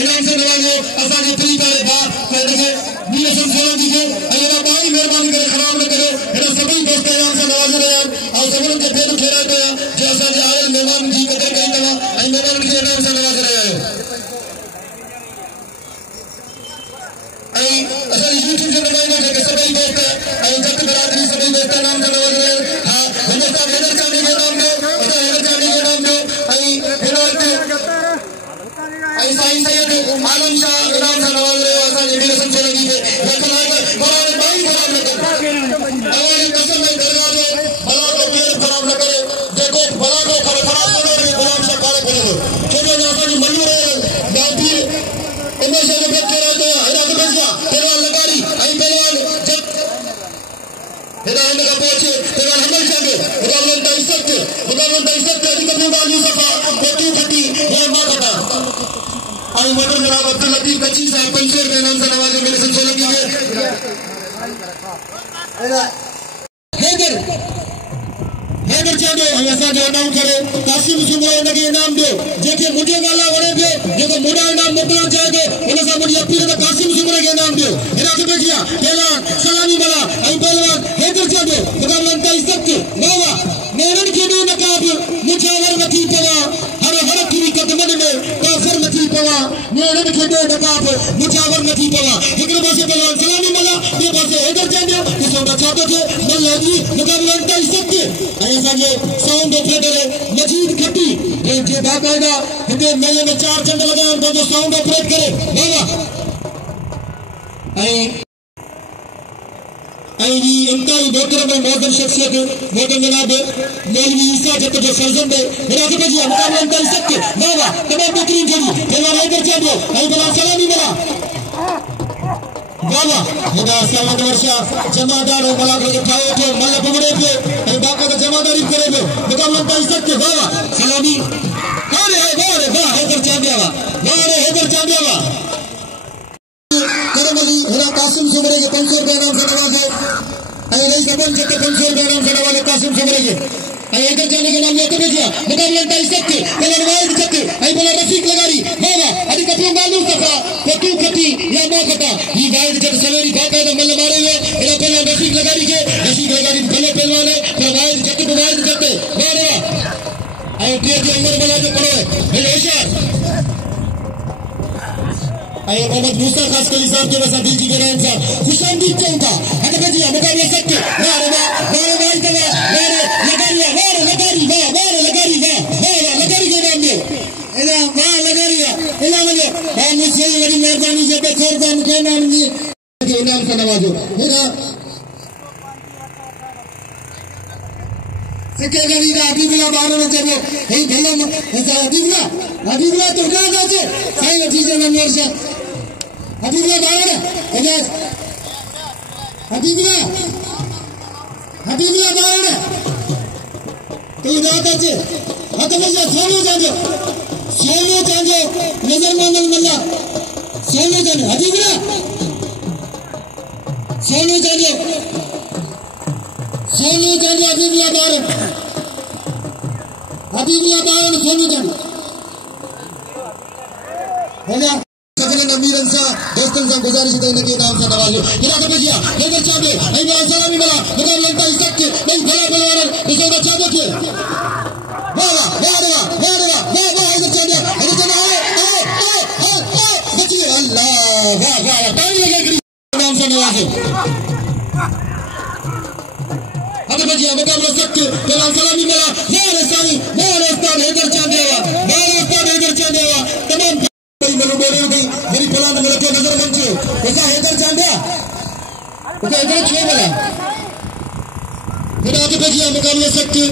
इनाम से नवाजो असा के प्री करे बा देखे नीले सोलंकी के अयरा भाई मेहरबानी करे खराब न करे एना सभी दोस्त इनाम से नवाज रहे हैं और सबन के फेर खेला गया जो असा जे आयल मेहमान जी कदर कई दवा आई मेहमान के इनाम से नवाज रहे हैं आई असा यूट्यूब से नवाज के सभी दोस्त आई जग बरादरी सभी दोस्त इनाम से नवाज रहे हैं हां हमेशा हेदर चांदी के नाम दो असा हेदर चांदी के नाम दो आई आई साईं सैयद आलम शाह इनाम से नवाज रहे हो असा नीले सोलंकी के लेकिन बराबर भाई खराब न करे और कसम में दरगाह में बला को पेड़ खराब न करे देखो बला को खराब करो ये गुलाम शाह काले करे छोटे नासा की मंजूर है बाकी हमेशा जो बैठे रहते हैं हरा हमेशा तेरा लगारी आई पहलवान जब तेरा अंदर का पहुंचे तेरा हमेशा के मुकाबला इज्जत के अधिक अपनी बाजू सफा बेटी फटी ये मां कटा आई मदर जनाब अब्दुल लतीफ कच्ची साहब 500 रुपए नाम से नवाजे मेरे से सोलंकी के हैदर चादो ऐसा जो नाम करे कासिम सुमो उनके इनाम दो जेके मुझे गाला वणे पियो जेको मोड़ा इनाम मोकलण चाहे तो उन सां मुझी अपील त कासिम सुमो के इनाम दो हेरा के बेजिया पहला सलामी वाला आई पहलवान हैदर चादो मुकाबला त इज्जत वावा मेरन के दी नकाब मुछावर नथी पवा हर हर की कदमन में काफर नथी पवा मेरन के दो नकाब मुछावर नथी पवा एक पासे पहलवान सलामी वाला ये पासे हैदर चादो इसो चादो के मल्ला जी मुकाबला त इज्जत ऐसा जे साउंड ऑपरेटर मजीद खट्टी जे बाकायदा हिते मेले में 4 चंड लगान तो जो साउंड ऑपरेट करे वाह आई जी इंतहाई डॉक्टर में मौजूद शख्सियत मौजूद जनाब मौलवी ईसा जब जो फर्जंद है मेरा के जी मुकाबला कर सकते वाह तमाम बेहतरीन जी पहला हैदर चादो आई बड़ा सलामी बड़ा वाह हेदा सावंत वर्षा जमादार और मलाक के खाओ थे मल बुगड़े पे ए बाका का जमादारी करे पे मुकाबला कर सकते वाह सलामी अरे वाह हैदर चांदिया वाह हैदर चांदिया वाह करम अली हेरा कासिम सुमरे के 500 रुपए नाम से नवाजे ए रईस अपन के 500 रुपए नाम से नवाजे कासिम सुमरे के ए हैदर चांदी के नाम ये तो भेजिया मुकाबला कर सकते पहले वाइड सकते ए बोला रफीक लगारी वाह अधिक अपने मालूम सफा कोटू कटी या ना कटा ये वाइड जब सवेरी बाका तो मल्ल मारे हुए एरा पहले रफीक लगारी भले पहलवान है पर वाइड सकते वाह ए के अंदर वाला जो पड़ो है हेलो इशार आई मोहम्मद मूसा खास कली साहब के वसा दिल की नाम से खुशामदीद चाहता हट भजिया मुकाबले सकते वाह भाई तवा वाह लगारी के नाम दे एला वाह लगारिया एला मजे हां मुझे बड़ी मेहरबानी से पे छोड़ दे के नाम जी के इनाम से नवाजो मेरा सके गरी का अबीबुल्ला बाहर में जब हे भलो अबीबुल्ला तो क्या जाते सही नतीजे में मेरे से हबीबुल्ला बाहर है हबीबुल्ला बाहर है तो रात আছে हाथ में सोनू जानो नजर मानल मल्ला सोनू जानो हबीबुल्ला हबीबुल्ला बाहर सोनू जानो होगा सगले अमीरन सा दोस्तन सा गुजारिश है इनके नाम से नवाजो इरा के भजिया लेकर चाबे आई बड़ा सलामी वाला मुकाबला लगता है सकते नहीं बड़ा बलवान इसो का चाबे के वाह इधर चाबे बचिए अल्लाह वाह टाइम लगेगी नाम से नवाजो अगर भजिया मुकाबला सकते पहला सलामी वाला मेरे साईं मेरे उस्ताद हैदर चांदिया तमाम मनु बोले गई मेरी फलान मेरे को नजर बंचे ऐसा हैदर चांदिया ओके इधर छे वाला फिर आगे भजिया मुकाबले सकते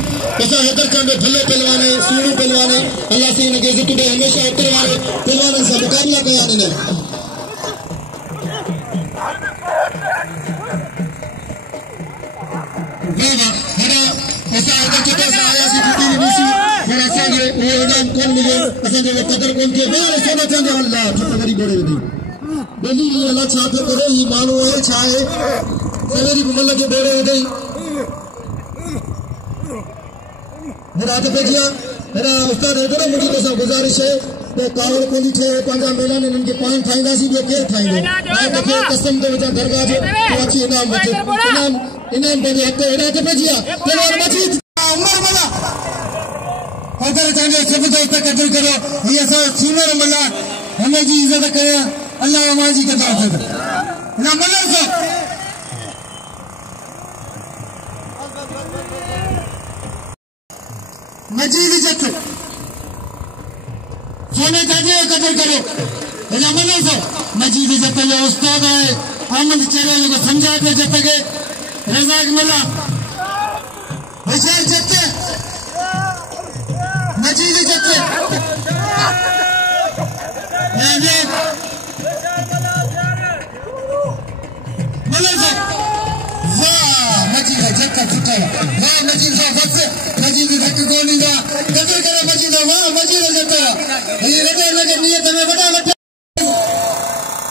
ऐसा हैदर चांदिया भले पहलवान है सूरू पहलवान है अल्लाह से इनके इज्जत दे हमेशा उतरे वाले पहलवान से मुकाबला किया इन्होंने मेरा ऐसा हैदर चांदिया आया सी ड्यूटी बीसी मेरा संगे वो इनाम कौन मिले असन जो कदर कौन के मेरे सोना चांदे अल्लाह छतरी बोले दी बेली ये अल्लाह छाते करे ही मानो है छाए सवेरी मल्ल के बोले दे मेरा हाथ भेजिया मेरा उस्ताद हैदर मुझे तो सब गुजारिश है तो कावड़ कोली थे पंजा मेला ने इनके पान ठाइंदा सी जो के ठाइंदो हां तो कसम तो वजा दरगाह जो अच्छी इनाम बचे इनाम बने हते एड़ा के भजिया तेरे मजीद उमर मला अगर चाहे सब दोस्त कदर करो ये सब सुनर मला हमें जी इज्जत करे अल्लाह माजी का दावत ना मला से मजीद इज्जत सोने जाजे कदर करो ना मला से मजीद इज्जत ये उस्ताद है अहमद चेहरे को समझा दे जब के रजाक मला बशर जत्ते मजीद जत्ते मैंने मलज़ वाह मजीद जत्ता फुटा वाह मजीद बस मजीद धक गोली दा कदर करे मजीद वाह मजीद जत्ता ये रटे लगे नियत में बड़ा बड़ा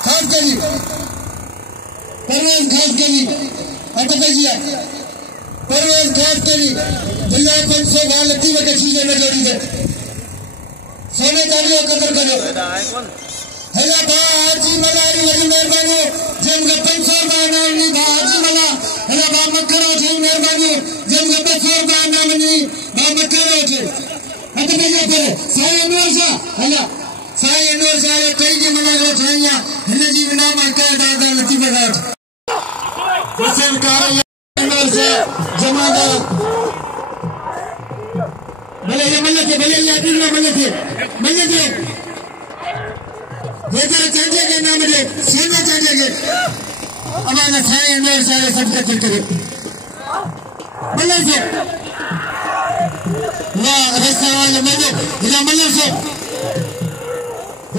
खास करी परवेज खास करी अटपजिया परवेज खास करी दिल्ला 500 गाल लती में चीजें न जोड़ी दे सोने चांदी कदर करो हैला बाजी मलारी वरी मेहरबानी जम के 500 गाल नामनी बाजी मला हैला बा मकरो जी मेहरबानी जम के 500 गाल नामनी बा मकरो जी अटपजिया करे साईं अनवर शाह हैला साईं अनवर शाह कई जी मला रो ठाइया हिन जी इनाम का दादा लती बगाट वसन कार अनवर शाह जमादार भले याद ना भले थे वेदर चांजे के नाम दे सोना चांजे के अमाना साईं अनवर सारे सब कत्ल करे भले से वाह रस्ता वाले मजे इला मले से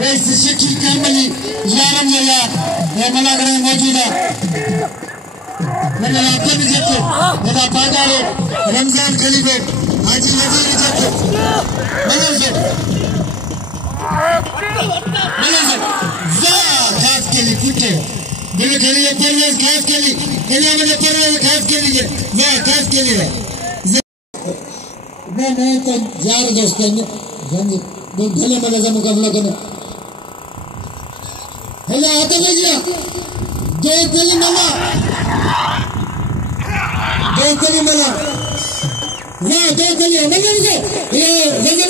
रेस शिकी कामली यारम या ये मलागरे मौजूदा मैंने आपको भी जत्ते मेरा पागारे रमजान खलीफे हाजी वजीर जत्ते मले से वाह खास के लिए फुटे मेरे के लिए परवेज खास के लिए इन्हें मुझे परवेज खास के लिए वाह खास के लिए मैं तो यार दोस्तों ने वो भले मले से मुकाबला करना हेलो आते भैया दो कली मला वाह दो कली मले से ये जगह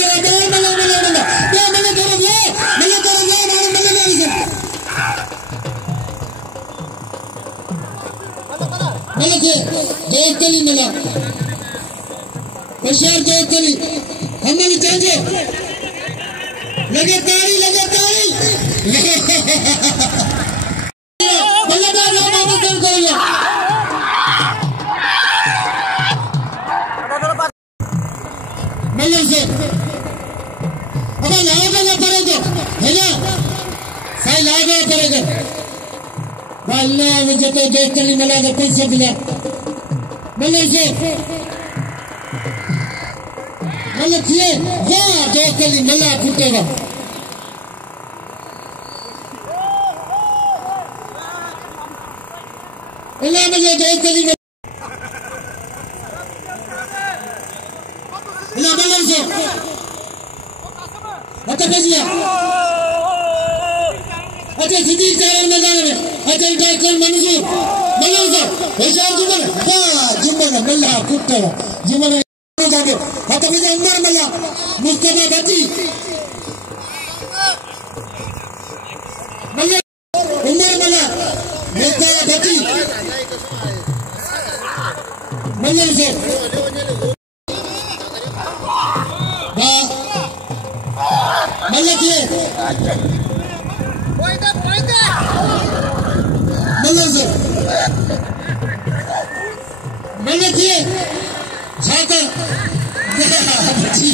मले दो कली मिला बशर दो कली हमने चाहे लगे तारी मल्ले से अब लाओगे पड़ेगा है ना सही लाओगे पड़ेगा अल्लाह मुझे तो दो कली मिला तो पैसे मिला मल्ले से मल्ले किए वाह दो कली मिला फुटेगा अल्लाह मुझे दो कली अल्लाह मल्ले से अच्छा भेजिए अच्छा सिद्दीक चारण मैदान में अच्छा डायकर मंजूर होशियार जुमन वाह जुमन मल्ला कुत्ता जुमन जाके अच्छा भेजा उमर मल्ला मुस्तफा बची मल्ला उमर मल्ला मुस्तफा बची मल्ला से वाह मल्ला के मैंने किए छाता बची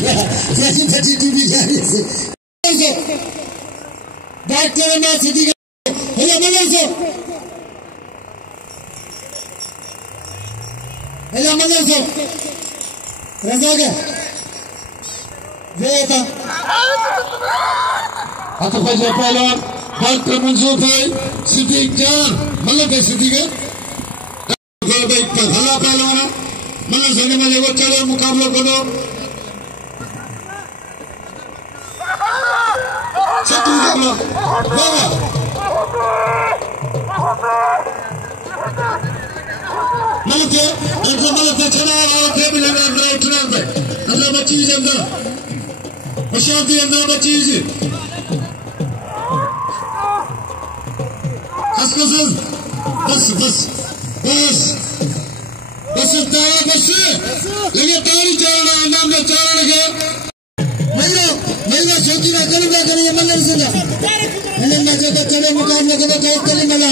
टीवी जाने से डॉक्टर में सिटी हेलो मलर से रजा के ये था आता पैसा पहलवान डॉक्टर मंसूर भाई सिद्दीक जान मतलब है सिद्दीक हल्ला पहलवान मतलब सने में वो चले मुकाबला करो मुकाबला वाह मलके एक मलके चला और थे भी लगा अंदर उठना पे अंदर बच्ची अंदर बशाती अंदर बच्ची बस बस बस बस तारा बस लगे तारी चलना नाम का चारा लगे महिला शौकी ना करेंगे मल्लर से ना मल्लर ना जब चले मुकाबला करो तो कली मला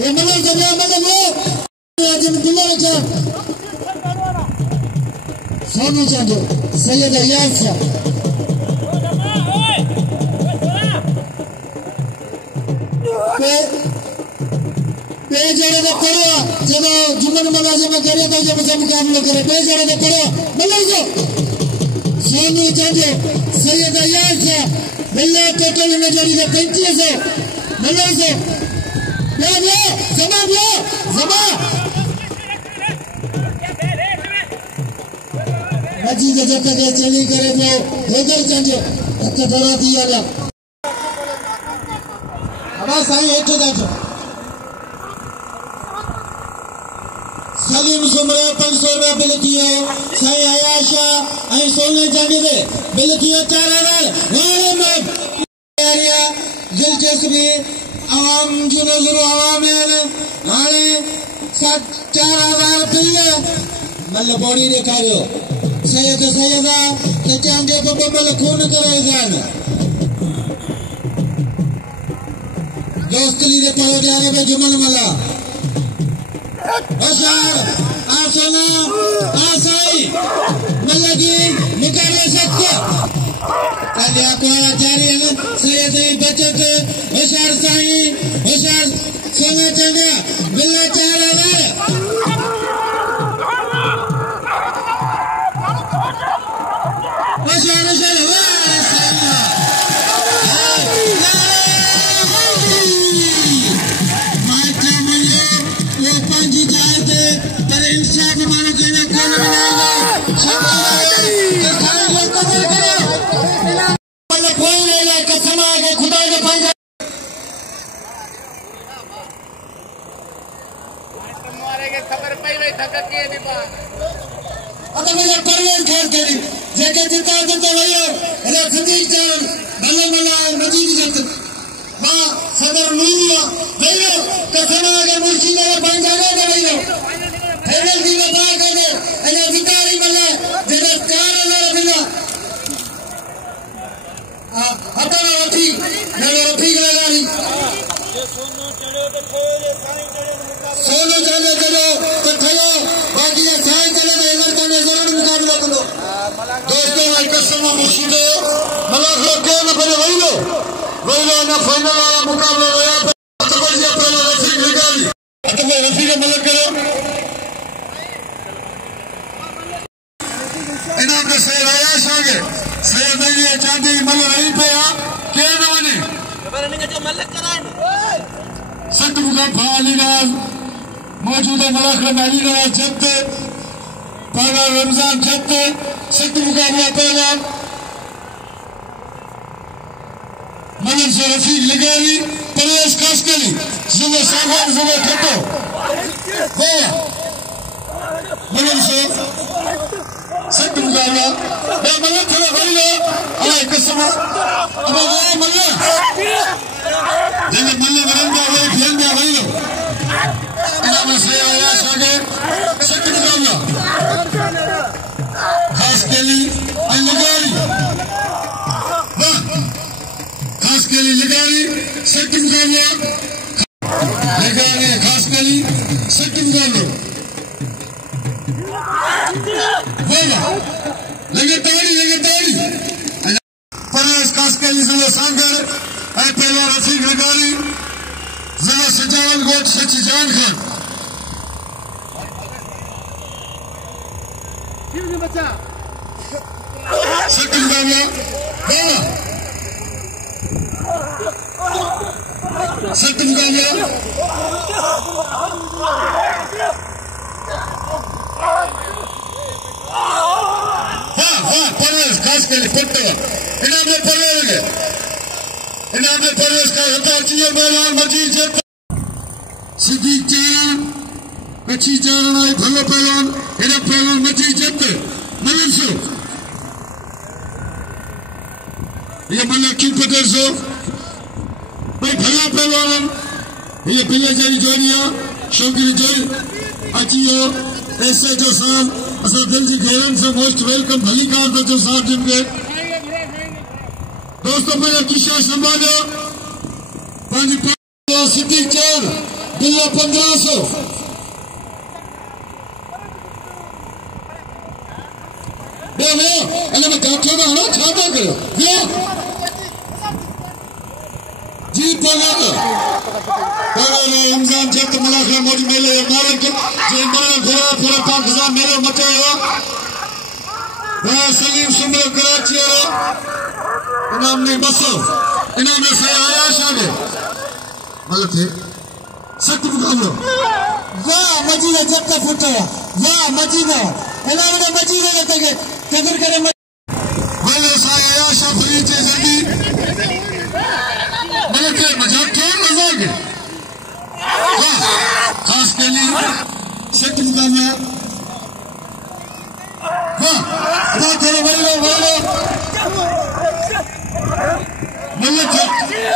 ये मल्लर जब मल्लर वो आज में दिल्ली रखा सोनू चांदो सैयद अयाज सा बेजड़े करो जब जुम्मन मला जब करे तो जब सब मुकाबला करे बेजड़े करो मल्लर जो सोनू चांदो सैयद अयाज सा मल्लर टोटल में जोड़ी का 35 से मल्लर से जमा मजीद जब तक चली करे तो होकर चांदो तब डरा दिया ना हमारा साईं हेठो जाचो सलीम सुमरे 500 रुपया बिल कियो साईं आयाशा ऐं सोने चांदी दे बिल कियो 4000 वाले में एरिया दिलचस्पी आवाम जो नजर आवाम है हाने 4000 बिल मल बॉडी दिखायो सैयदा के चांदे को मल खून करे जान दोस्तली दे पहो जाने पे जुमन मला बशार आसना आसाई मलगी मुकाबले सत्य कलिया को जारी है सैयद बचत बशार साईं बशार सोना चंगा बिल्ला 4000 बशार खबर पई वई थक के ने बा अगर मैं परवेज खेल करी जेके जिता वयो रे सिद्दीक जान भले मला मजीद जत मां सदर नूरिया वयो कसना के मुर्शिद ने पंजाने दे वयो फेरल दी बता के दे अने जितारी मला जेके 4000 बिना हटा रखी मेरे रफीक लगानी ये सोनू चढ़े तो खोले साईं चढ़े सोनू चढ़े चलो तो ठयो बाकी ये साईं चढ़े तो इधर करने जरूर मुकाबला करो दोस्तों भाई कस्टमर मुर्शिद मला के न पहले वहीलो ना फाइनल वाला मुकाबला होया तो बढ़िया पहले रफीक निकाली तो मैं रफीक मलक करो इनाम के सैयद आयाश आगे सैयद अली चांदी मल रही पे के न वने खबर नहीं के मलक कराए सट मुका फालीनाल मौजूदा मलाखा नालीनाल जब्त पाना रमजान जब्त सट मुकाबला पहला मलक से रफीक लिगारी परवेज कास्कली जुमे सामान जुमे खटो हो मलक से सट मुकाबला मैं मलक थोड़ा भाई लो आए कसम अब वो मलक जब मलक रंगा वो खेल में भाई लो इनाम से आया सागे सट मुकाबला खास के लिए लगारी वाह खास के लिए लगारी सट मुकाबला लगारी खास के लिए सट मुकाबला लगे तारी परवेज कास्केली जिला सांगर ऐ पहला रफीक लगारी जिला सजावन गोट सच्ची जान खान बच्चा सट मुकाबला सट मुकाबला हाँ परवेज खास कर पट्टे इनाम में परवेज का होता चाहिए पहलवान मजीद जेत सिद्दीक चारण कच्ची चारण आई भलो पहलवान इना पहलवान मजीद जेत मलिक सो ये मल्ला क्यों पटेल सो भाई भला पहलवान ये बिल्ला जारी जोड़िया शौकीन जोड़ी अचियो ऐसे जो साल असा दिल जी घेरन से मोस्ट वेलकम भली कार जो साथ जिनके दोस्तों मेरा किस्सा संभालो पांच सिद्दीक चार बिल्ला 1500 बोलो अरे मैं काठिया में हूँ छापा करो जी बोलो रमजान जब मलाखला मोदी मेले मारे के जे मेरे घोड़ा पूरा पाकिस्तान मेले मचाया वह सलीम सुमर कराची इनाम ने बसो इनाम ने से आया शाने मतलब थे सख्त मुकाबला वाह मजीदा जब का फुटा वाह मजीदा इनाम ने मजीदा ने तके कदर करे वाले से आया शाफरी चे जल्दी मतलब थे मजाक क्यों मजाक है खास के लिए सख्त मुकाबला वाह थोड़ा बोलो मतलब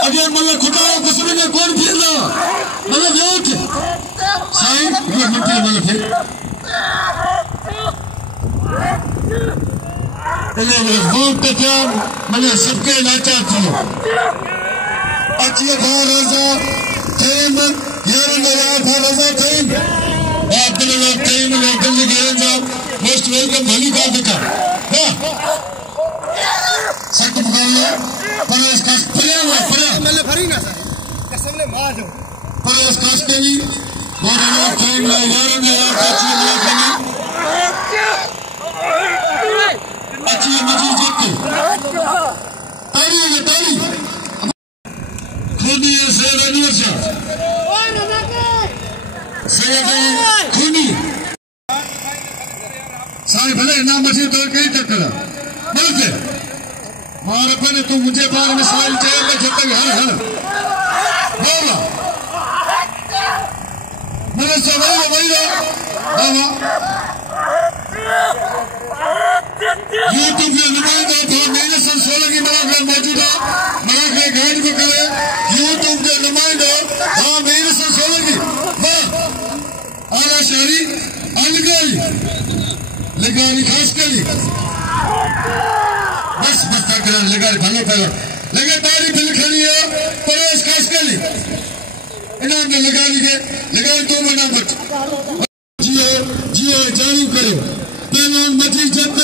अगर मतलब खुदा कसम ने कौन फिर रहा मतलब देख साईं ये मिनट मतलब है वोट पे क्या मतलब सबके लाचार थे अच्छी भाव रजा टेम यार यार भाव रजा टेम अब्दुल्ला टेम लोकल जी गेन साहब मोस्ट वेलकम भली का दिखा वाह सख्त मुकाबला परवेज खास मतलब भरी ना कसम ने मार दो परवेज खास के लिए बहुत ट्रेन में यार का चीज लेके अच्छी मजीद जीते ताली खूनी से रनियसा खूनी सारे भले ना मजीद तो कहीं टक्कर बोलते मारे पने तू मुझे बार में साल चाहिए मैं जब तक हर बोला मैंने से वही बाबा यूट्यूब में नुमाइंदा था मेरे सन 16 की मराठा मौजूदा मराठा गाइड को करे यूट्यूब के नुमाइंदा हाँ मेरे सन 16 की वाह आला शहरी अलगाई लगानी खास करी बस तक लगा भलो पहला लगे तारी बिल खड़ी है परवेज खास कर ली इनाम ने लगा ली के लगा तो मना मत जियो जारी करे पहलवान मजीद जब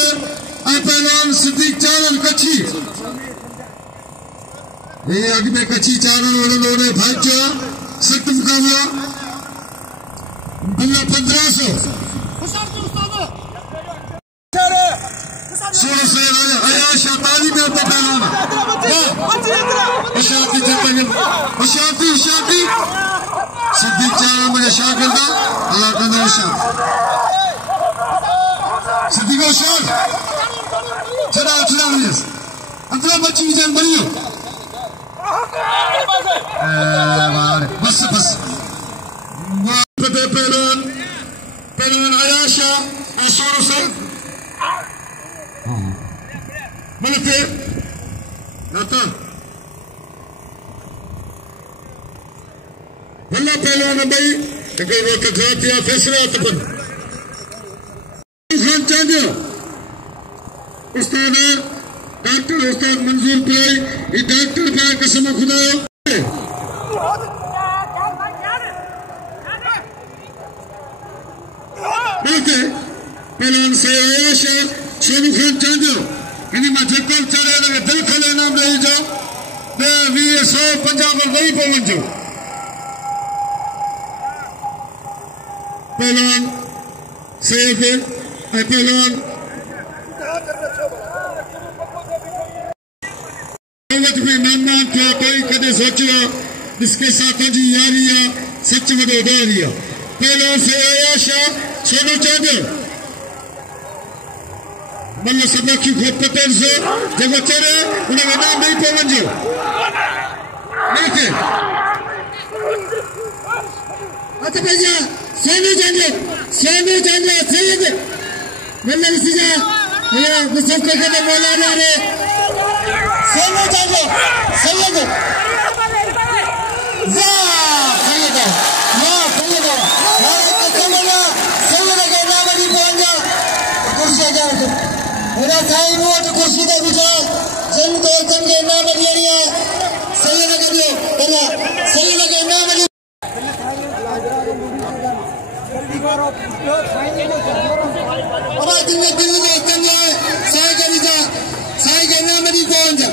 पहलवान सिद्दीक चारण कच्ची ये अग में कच्ची चारण वाले भाई जो सख्त मुकाबला बिल्ला 1500 सोलह से आयाशा ताली में होता पहलवान शादी सिद्दीक चारण मुझे शाह करता अल्लाह का नाम शाह सिद्दीक शाह चला मिनट अंतरा बच्ची की जान बनी हो बस पहलवान आयाशा और सोलह से मतलब नाता भला पहलवान भाई अगर वो कथातिया फैसला तपन खान चांदिया उस्ताद डॉक्टर उस्ताद मंजूर पुराई ये डॉक्टर का कसम खुदायो बोलते पहलवान से आयाशा सोनू खान चांदिया इन्हें मैं जक्कल चढ़े लगे दिल खले नाम नहीं जाओ मैं 100 पंजाब नहीं पहुंच जाओ पहलवान सेफ पहलवान भी मेहमान था कोई कदे सोचिया इसके साथ जी यारिया सच में उदारिया पहलवान से आयाशा सोनू चांदिया मतलब सबकी खूबपतन से जब चढ़े उन्हें नाम नहीं पवंजो नहीं थे अच्छा भैया सेमी जाने सही है मतलब इसी जा ये सब के कहते मौलाना रे सेमी जाने सही है वाह सही है मेरा साईं वोट कुर्सी दे बिछा जन को जन के नाम बदलनी है सही लगे दियो पहला सही लगे नाम बदल अब दिन में दिल्ली में जन है साईं के बिछा साईं के नाम बदल कौन जा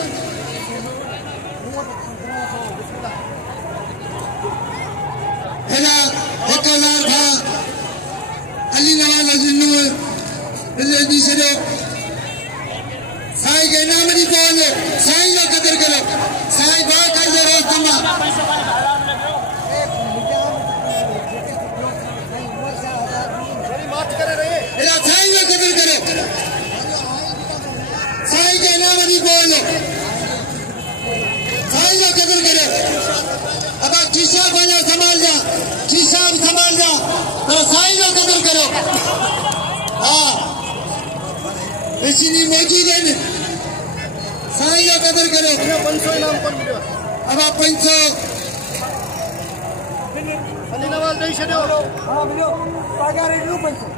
है ना 1000 था अली नवाज जिन्नू बिल्ली से साईं के नाम नहीं बोले साईं का कदर करो साईं बात कर दे रोज तुम मेरा साईं का कदर करो साईं के नाम नहीं बोले साईं का कदर करो अब खिस्सा बना संभाल जा खिस्सा संभाल जा और साईं का कदर करो हाँ इसीलिए मौजूद है साईं का कदर करो 500 इनाम पर मिलो अब आप 500 अली नवाज नहीं छड़ो हां मिलो पगार रे 500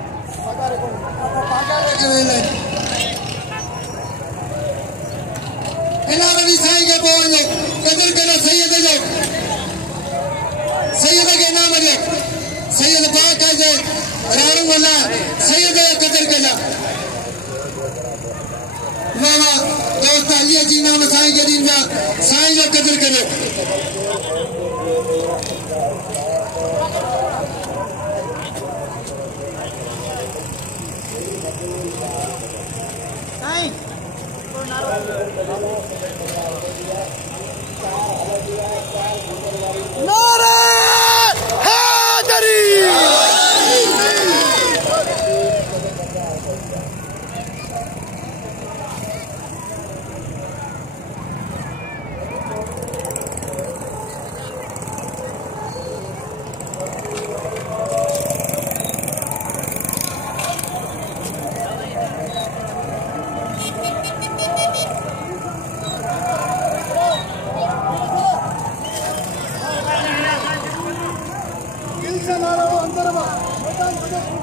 पगार के वेले इलाही साईं के बोले कदर करो सैयद के नाम ले सैयद पाक है रारू वाला सैयद का कदर करा बाबा दोस्त अली जी नाम साईं के दिन का साईं का कदर करो साईं नारे हैदरी अंदर